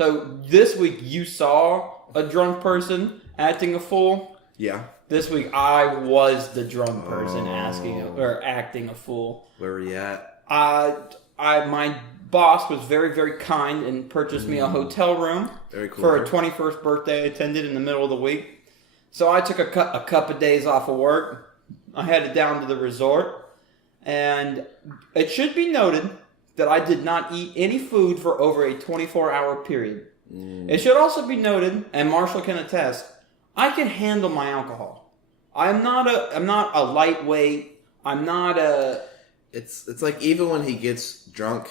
So this week you saw a drunk person acting a fool. Yeah. This week I was the drunk person acting a fool. Where were you at? My boss was very, very kind and purchased me a hotel room for a 21st birthday I attended in the middle of the week. So I took a couple of days off of work. I headed down to the resort, and it should be noted that I did not eat any food for over a 24-hour period. It should also be noted, and Marshall can attest, I can handle my alcohol. I'm not a lightweight. I'm not a... It's like even when he gets drunk,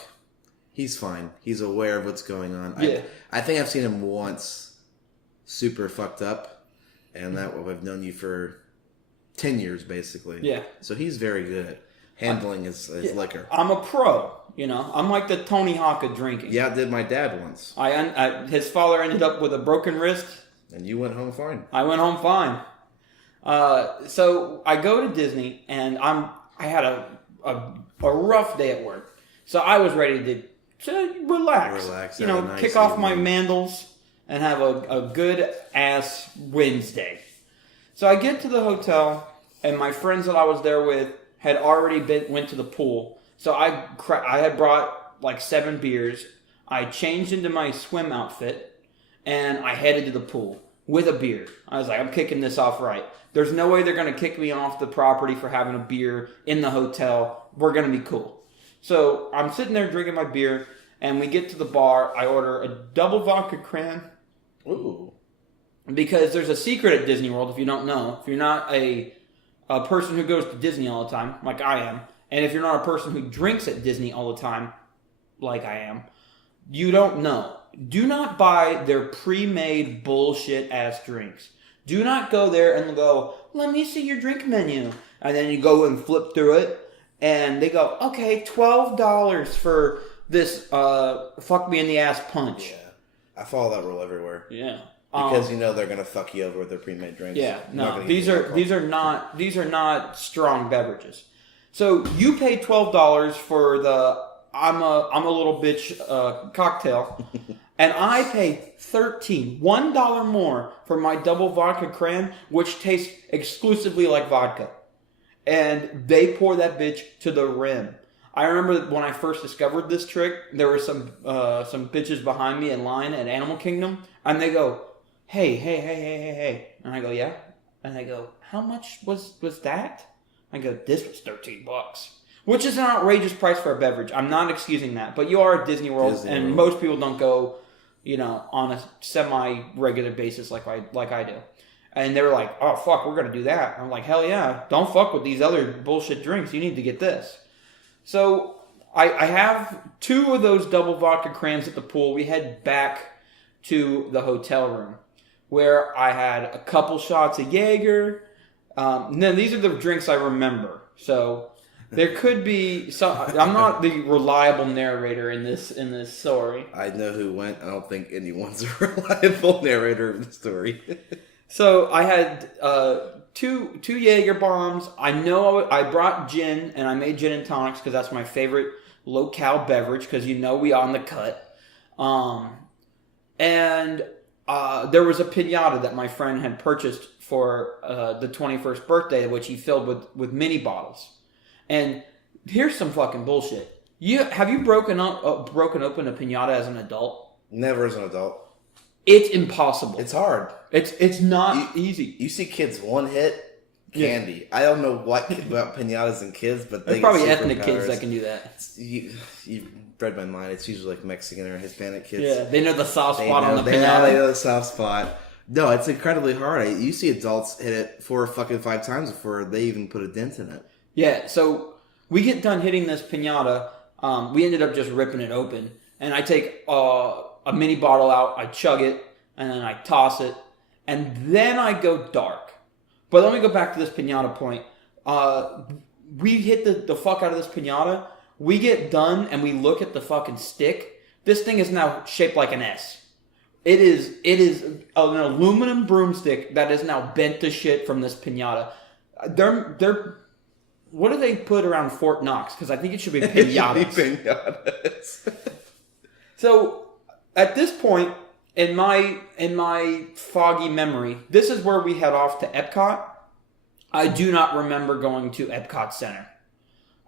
he's fine. He's aware of what's going on. Yeah. I think I've seen him once super fucked up, and that I've known you for 10 years, basically. Yeah. So he's very good at handling his liquor. I'm a pro, I'm like the Tony Hawk of drinking. Yeah, did my dad once. His father ended up with a broken wrist. And you went home fine. I went home fine. So I go to Disney, and I had a rough day at work. So I was ready to relax. Kick off my mandals and have a good ass Wednesday. So I get to the hotel, and my friends that I was there with had already went to the pool. So I had brought like 7 beers. I changed into my swim outfit, and I headed to the pool with a beer. I was like, I'm kicking this off right. There's no way they're going to kick me off the property for having a beer in the hotel. We're going to be cool. So I'm sitting there drinking my beer, and we get to the bar. I order a double vodka cran. Ooh. Because there's a secret at Disney World, if you don't know. If you're not a person who goes to Disney all the time, like I am, and if you're not a person who drinks at Disney all the time, like I am, you don't know. Do not buy their pre-made bullshit-ass drinks. Do not go there and go, let me see your drink menu. And then you go and flip through it, and they go, okay, $12 for this fuck me in the ass punch. Yeah. I follow that rule everywhere. Yeah. Because they're gonna fuck you over with their pre-made drinks. Yeah, no, these are not strong beverages. So you pay $12 for the I'm a little bitch cocktail, and I pay $1 more for my double vodka cran, which tastes exclusively like vodka, and they pour that bitch to the rim. I remember when I first discovered this trick, there were some bitches behind me in line at Animal Kingdom, and they go, hey, and I go, yeah, and they go, how much was that? I go, this was $13, which is an outrageous price for a beverage. I'm not excusing that, but you are at Disney World, and most people don't go, on a semi-regular basis like I do. And they were like, oh fuck, we're gonna do that. I'm like, hell yeah, don't fuck with these other bullshit drinks. You need to get this. So I have 2 of those double vodka crans at the pool. We head back to the hotel room, where I had a couple shots of Jaeger. Now, these are the drinks I remember. So there could be some. I'm not the reliable narrator in this story. I know who went. I don't think anyone's a reliable narrator of the story. So I had two Jaeger bombs. I know I brought gin, and I made gin and tonics because that's my favorite low-cal beverage. Because we on the cut. And there was a piñata that my friend had purchased for the 21st birthday, which he filled with mini bottles. And here's some fucking bullshit. Have you broken open a piñata as an adult? Never as an adult. It's impossible. It's hard. It's not easy. You see kids one hit candy. Yeah. I don't know what about piñatas and kids, but there's probably ethnic kids that can do that. You read my mind. It's usually like Mexican or Hispanic kids. Yeah, they know the soft spot on the piñata. They know the soft spot. No, it's incredibly hard. You see adults hit it 4 or fucking 5 times before they even put a dent in it. Yeah, so we get done hitting this piñata. We ended up just ripping it open. And I take a mini bottle out, I chug it, and then I toss it. And then I go dark. But let me go back to this piñata point. We hit the fuck out of this piñata. We get done and we look at the fucking stick. This thing is now shaped like an S. It is an aluminum broomstick that is now bent to shit from this piñata. They're what do they put around Fort Knox? Because I think it should be piñatas. Piñatas. So at this point in my foggy memory, this is where we head off to Epcot. I do not remember going to Epcot Center.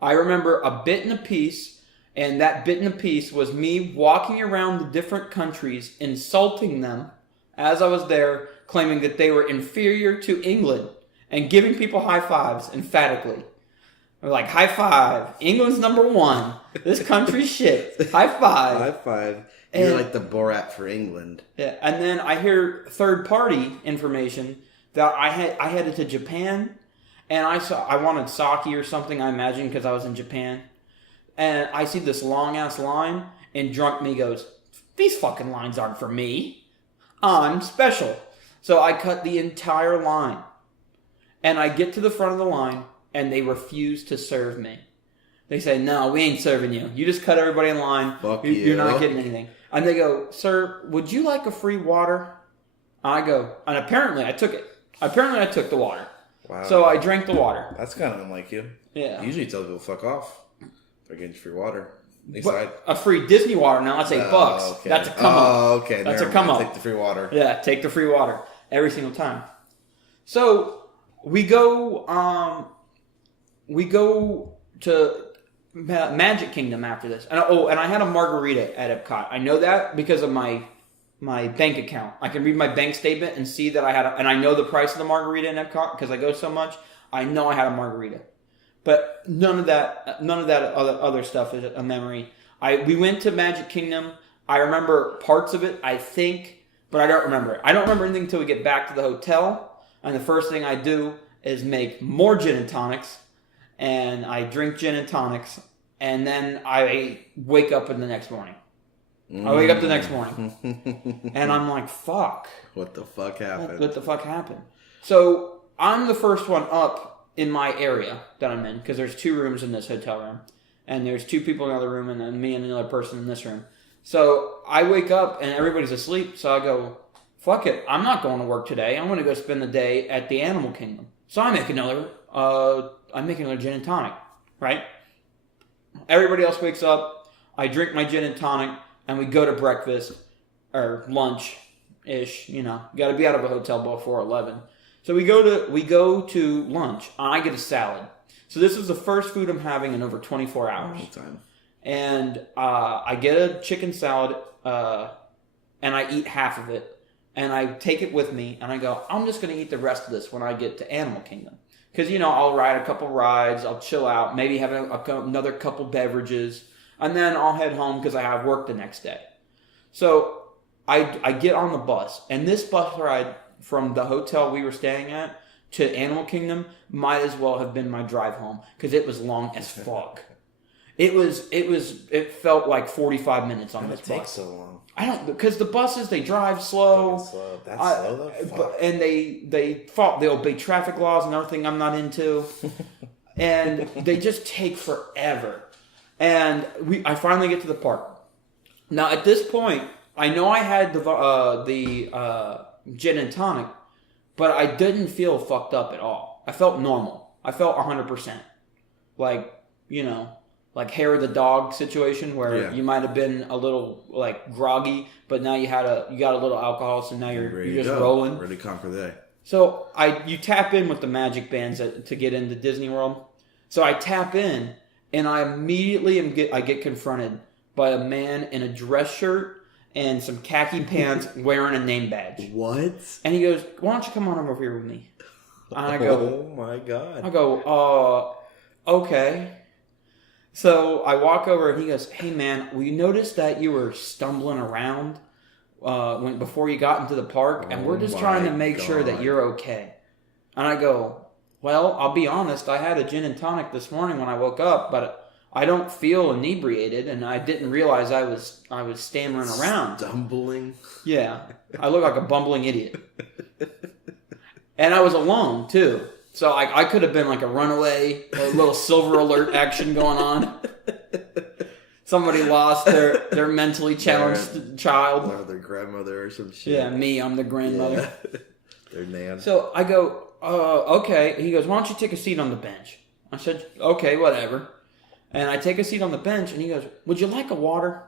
I remember a bit and a piece, and that bit and a piece was me walking around the different countries, insulting them as I was there, claiming that they were inferior to England, and giving people high fives emphatically. We're like, high five. England's number one. This country's shit. High five. High five. You're like the Borat for England. Yeah, and then I hear third party information that I headed to Japan, and I wanted sake or something, I imagine, because I was in Japan. And I see this long ass line, and drunk me goes, "These fucking lines aren't for me. I'm special." So I cut the entire line, and I get to the front of the line, and they refuse to serve me. They say, "No, we ain't serving you. You just cut everybody in line. Fuck You're not getting anything." And they go, "Sir, would you like a free water?" I go, and apparently I took it. Apparently I took the water. Wow. So I drank the water. That's kind of unlike you. Yeah. You usually tell people fuck off. They're getting free water. At least But a free Disney water now, that's $8. Okay. That's a come up. Oh, okay. That's Never a come mind. up. Take the free water. Yeah, take the free water every single time. So we go to Magic Kingdom after this. And I had a margarita at Epcot. I know that because of my bank account. I can read my bank statement and see that I had and I know the price of the margarita in Epcot because I go so much. I know I had a margarita. But none of that other stuff is a memory. We went to Magic Kingdom. I remember parts of it, I think, but I don't remember it. I don't remember anything until we get back to the hotel. And the first thing I do is make more gin and tonics. And I drink gin and tonics. And then I wake up in the next morning. I wake up the next morning. And I'm like, fuck. What the fuck happened? What the fuck happened? So I'm the first one up in my area that I'm in. Because there's 2 rooms in this hotel room. And there's 2 people in the other room. And then me and another person in this room. So I wake up and everybody's asleep. So I go, fuck it. I'm not going to work today. I'm going to go spend the day at the Animal Kingdom. So I make another gin and tonic. Right? Everybody else wakes up. I drink my gin and tonic. And we go to breakfast, or lunch-ish, you know. Got to be out of a hotel before 11. So we go to lunch. I get a salad. So this is the first food I'm having in over 24 hours. Time. And I get a chicken salad, and I eat half of it. And I take it with me, and I go, I'm just going to eat the rest of this when I get to Animal Kingdom. Because, you know, I'll ride a couple rides, I'll chill out, maybe have another couple beverages. And then I'll head home because I have work the next day. So I get on the bus. And this bus ride from the hotel we were staying at to Animal Kingdom might as well have been my drive home. Because it was long as fuck. It felt like 45 minutes on this bus. It takes so long. Because the buses, they drive slow. That's slow though? Fuck. And they obey traffic laws and everything I'm not into. And they just take forever. And I finally get to the park. Now, at this point, I know I had the gin and tonic, but I didn't feel fucked up at all. I felt normal. I felt 100%. Like, you know, like hair of the dog situation where you might have been a little like groggy, but now you got a little alcohol, so now you're just rolling. Ready to conquer the day. So you tap in with the magic bands to get into Disney World. So I tap in. And I immediately get confronted by a man in a dress shirt and some khaki pants wearing a name badge. What? And he goes, "Why don't you come on over here with me?" And I go, "Oh my god." I go, okay. So I walk over and he goes, "Hey man, we noticed that you were stumbling around before you got into the park, and we're just trying to make sure that you're okay." And I go, "Well, I'll be honest, I had a gin and tonic this morning when I woke up, but I don't feel inebriated, and I didn't realize I was stammering around." Stumbling? Yeah. I look like a bumbling idiot. And I was alone, too. So I could have been like a runaway, a little Silver Alert action going on. Somebody lost their mentally challenged child. Or their grandmother or some shit. Yeah, me, I'm the grandmother. Yeah. Their nan. So I go, okay. He goes, "Why don't you take a seat on the bench?" I said, "Okay, whatever." And I take a seat on the bench, and he goes, "Would you like a water?"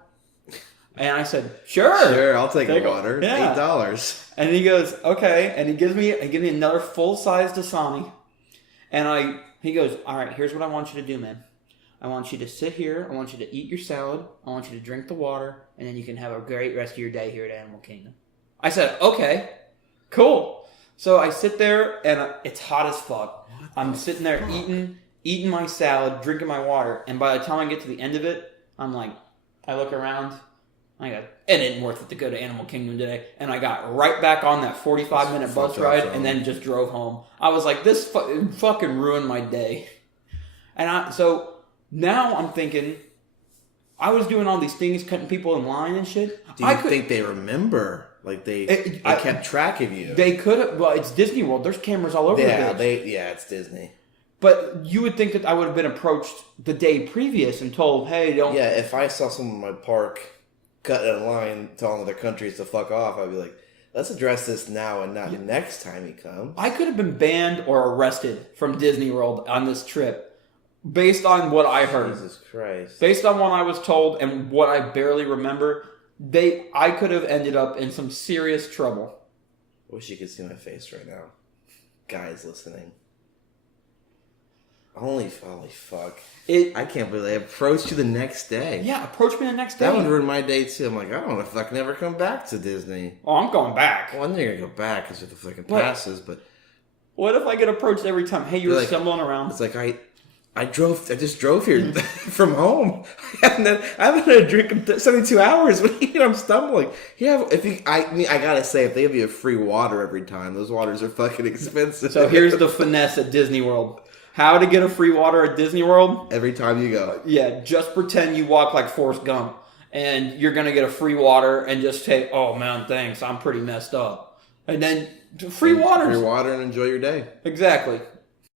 And I said, sure. Sure, I'll take Take a a- water. yeah. $8. And he goes, okay. And he gives me another full-size Dasani. And he goes, all right, here's what I want you to do, man. I want you to sit here. I want you to eat your salad. I want you to drink the water. And then you can have a great rest of your day here at Animal Kingdom. I said, okay, cool. So I sit there, and it's hot as fuck. I'm sitting there eating my salad, drinking my water. And by the time I get to the end of it, I'm like, I look around. I go, it ain't worth it to go to Animal Kingdom today. And I got right back on that 45-minute bus ride and then just drove home. I was like, this fucking ruined my day. And so now I'm thinking, I was doing all these things, cutting people in line and shit. Do you think they remember? Like they kept track of you? They could have. Well, it's Disney World. There's cameras all over the place. It's Disney. But you would think that I would have been approached the day previous and told, hey, don't... Yeah, if I saw someone in my park cut in line telling other countries to fuck off, I'd be like, let's address this now and not next time he comes. I could have been banned or arrested from Disney World on this trip based on what I heard. Jesus Christ. Based on what I was told and what I barely remember, I could have ended up in some serious trouble. Wish you could see my face right now. Guys listening. Holy fuck. I can't believe they approached you the next day. Yeah, approach me the next day. That would ruin my day too. I'm like, I don't know if I can ever come back to Disney. Oh, I'm going back. Well, I know you're going to go back because of the fucking passes, but... What if I get approached every time? Hey, you're like, stumbling around. It's like, I just drove here from home. I haven't had a drink in 72 hours. What do you mean I'm stumbling? Yeah, I gotta say, if they give you a free water every time, those waters are fucking expensive. So here's the finesse at Disney World. How to get a free water at Disney World? Every time you go. Yeah, just pretend you walk like Forrest Gump, and you're gonna get a free water, and just say, "Oh man, thanks, I'm pretty messed up," and then free water. Free water and enjoy your day. Exactly.